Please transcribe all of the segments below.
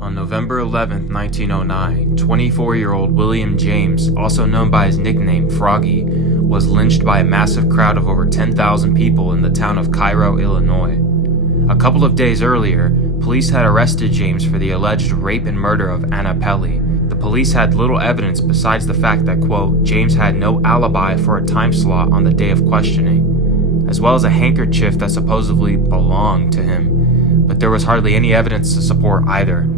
On November 11, 1909, 24-year-old William James, also known by his nickname Froggy, was lynched by a massive crowd of over 10,000 people in the town of Cairo, Illinois. A couple of days earlier, police had arrested James for the alleged rape and murder of Anna Pelly. The police had little evidence besides the fact that, quote, James had no alibi for a time slot on the day of questioning, as well as a handkerchief that supposedly belonged to him, but there was hardly any evidence to support either.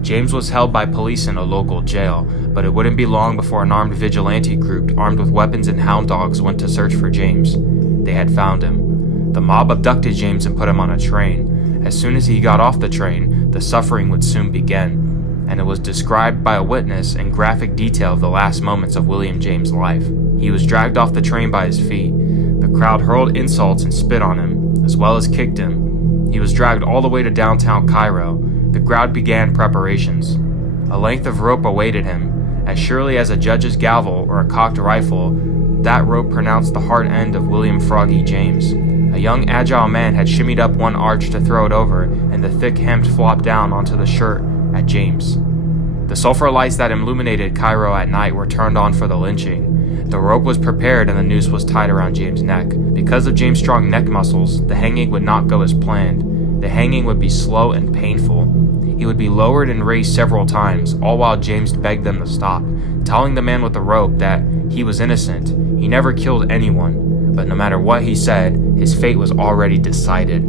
James was held by police in a local jail, but it wouldn't be long before an armed vigilante group armed with weapons and hound dogs went to search for James. They had found him. The mob abducted James and put him on a train. As soon as he got off the train, the suffering would soon begin, and it was described by a witness in graphic detail of the last moments of William James' life. He was dragged off the train by his feet. The crowd hurled insults and spit on him, as well as kicked him. He was dragged all the way to downtown Cairo. The crowd began preparations. A length of rope awaited him. As surely as a judge's gavel or a cocked rifle, that rope pronounced the hard end of William Froggy James. A young, agile man had shimmied up one arch to throw it over, and the thick hem flopped down onto the shirt at James. The sulfur lights that illuminated Cairo at night were turned on for the lynching. The rope was prepared and the noose was tied around James' neck. Because of James' strong neck muscles, the hanging would not go as planned. The hanging would be slow and painful. He would be lowered and raised several times, all while James begged them to stop, telling the man with the rope that he was innocent. He never killed anyone, but no matter what he said, his fate was already decided.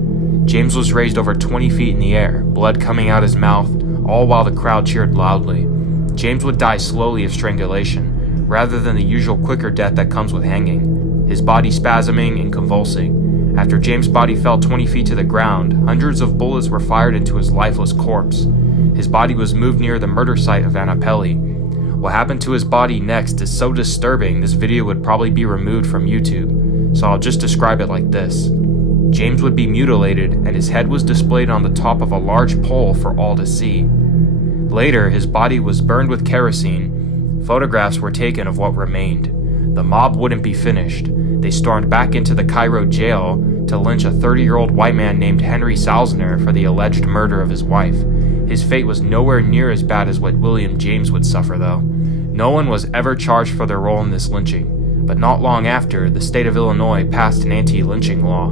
James was raised over 20 feet in the air, blood coming out his mouth, all while the crowd cheered loudly. James would die slowly of strangulation, rather than the usual quicker death that comes with hanging, his body spasming and convulsing. After James' body fell 20 feet to the ground, hundreds of bullets were fired into his lifeless corpse. His body was moved near the murder site of Anna Pelly. What happened to his body next is so disturbing this video would probably be removed from YouTube, so I'll just describe it like this. James would be mutilated and his head was displayed on the top of a large pole for all to see. Later, his body was burned with kerosene. Photographs were taken of what remained. The mob wouldn't be finished. They stormed back into the Cairo jail to lynch a 30-year-old white man named Henry Salzner for the alleged murder of his wife. His fate was nowhere near as bad as what William James would suffer, though. No one was ever charged for their role in this lynching, but not long after, the state of Illinois passed an anti-lynching law.